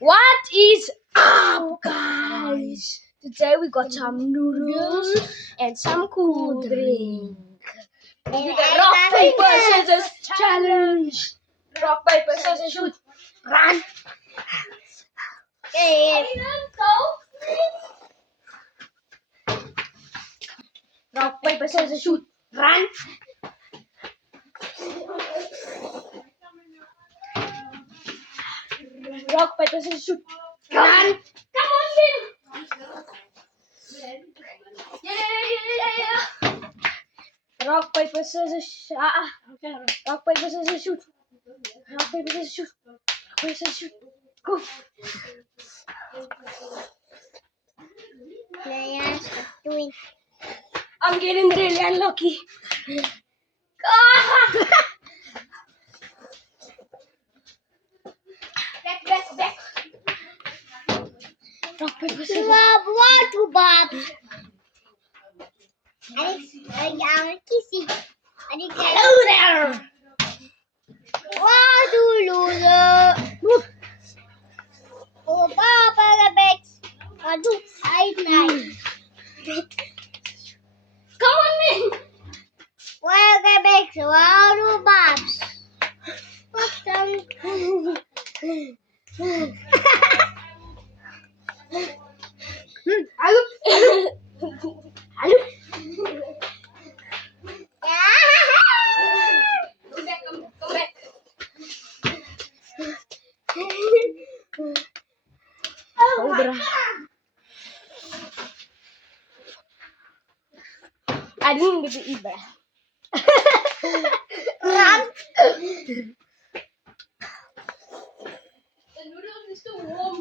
What is up, guys? Today we got some noodles and some cool drink. We do the rock, paper, scissors challenge. Rock, paper, scissors, shoot. Run. Rock, paper, scissors, shoot. Run. Rock, paper, scissors, shoot. Run. Come on, Bill. Yeah. Rock, paper, scissors. Rock, paper, scissors, shoot. Rock, paper, scissors, shoot. Rock, paper, scissors, shoot. Go. I'm getting really unlucky. Back. Rock, paper, scissors. Hello there. Come on, man. Hello. Come back. I didn't get to eat that. Run. The noodles is too warm.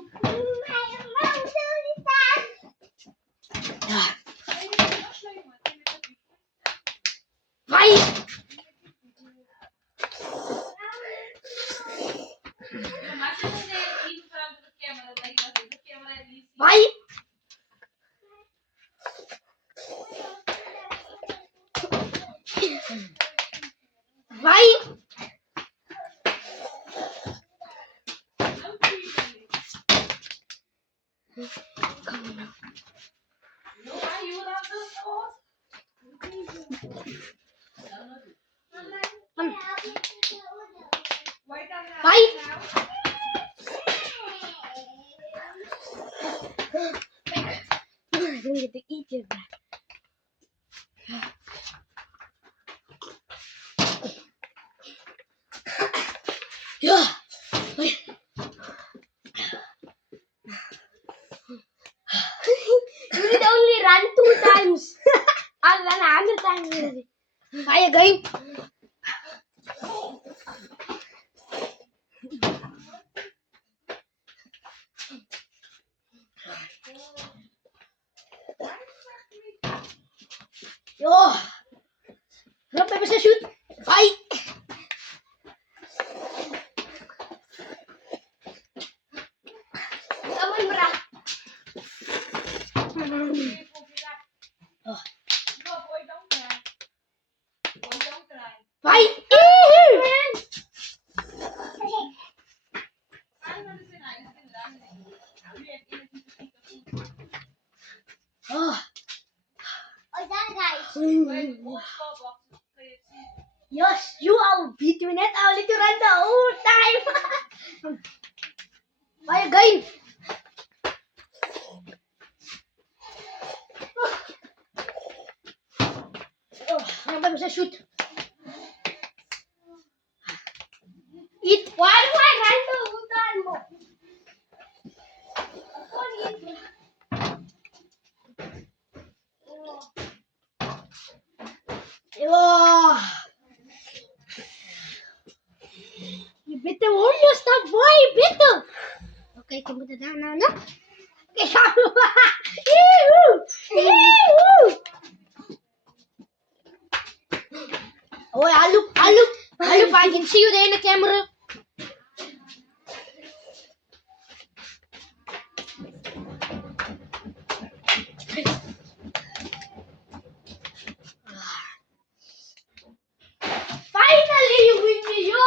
Fight. Fight. Fight. Come on now. Fight. I don't get to eat it. Yeah. You need only run 2 times. I'll run 100 times already. Try again. Yo. Rock, paper, scissors, shoot. Fight. Come on, brah. Fight. Yes, you are beat me net. I'll let you run the whole time. Try again. Rock, paper, scissors, shoot. Eat. Why do I run the whole time? You better hold your stuff, boy. Better. Okay, can put it down now, no? Okay. Oh, Alu, I can see you there in the camera. Finally, you win me, yo.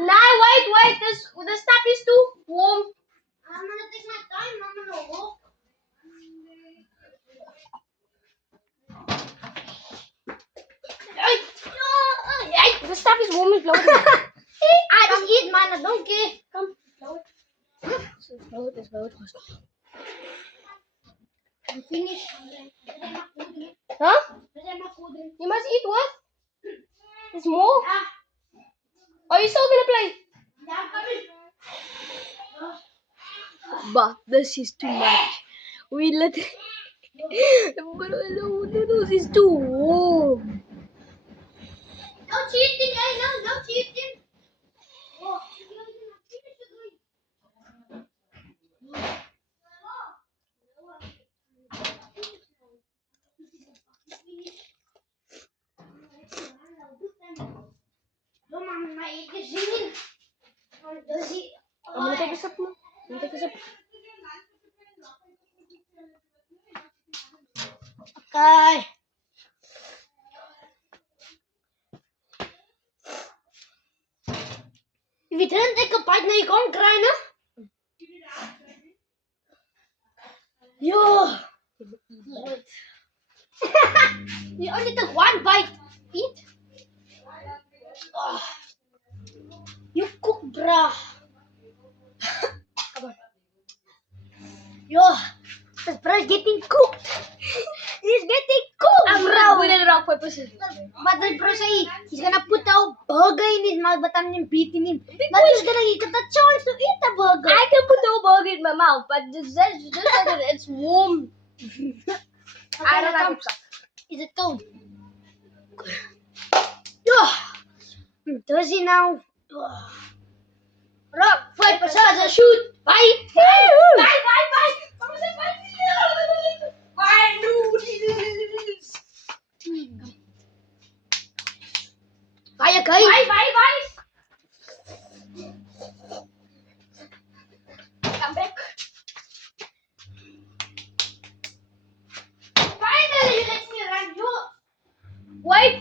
Nah, wait. The stuff is too warm. half is warm and blow it. I just eat mine. I don't care. Come, blow it. Let's blow it. I'm finished. Huh? You must eat what? There's more? Are you still gonna play? But this is too much. We let but no, noodles is too warm. No cheating, no cheating. I'm gonna take a sip now. I'm gonna take a sip. Okay. If you didn't take a bite now, you can't cry now. Yo. You only took one bite. Eat. Oh. You cook, bruh. Come on. Yo. This bro is getting cooked. He's getting cooked, I'm bro. gonna put it rock, paper, scissors. But the bro say he's gonna put a burger in his mouth, but I'm beating him. But he's gonna get the chance to eat the burger. I can put the burger in my mouth, but it's warm. I don't like it. Is it cold? Yo. I'm thirsty now. Rock, paper, scissors, shoot. Bye. Bye. Bye, noodles. Bye, guys. Bye. Come back. Finally, you let me run. Yo. Wait.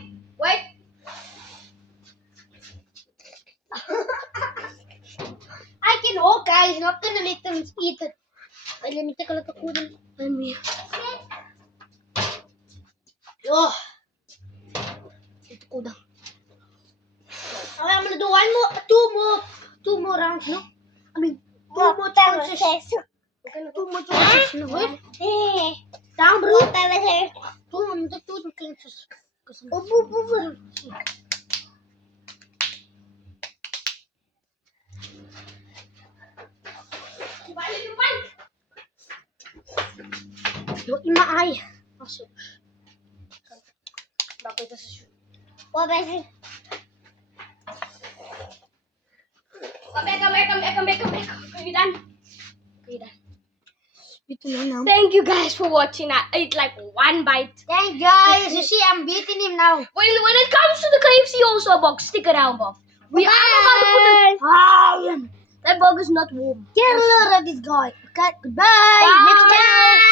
I can walk, guys. Not gonna let them eat it. Wait, let me take a look at food. Let me. Yo. Let's go down. Okay, I'm gonna do two more rounds, no? I mean, two more chances. Two more chances, no? Down, bro. Two chances. Yo, in my eye. What is it? Come back. Are you done? Thank you guys for watching. I ate like one bite. Thank guys. You see, I'm beating him now. When it comes to the KFC also box, stick around, Bob. We are about to put it down. That burger's not warm. Get a load of this guy. Okay, goodbye. Next time.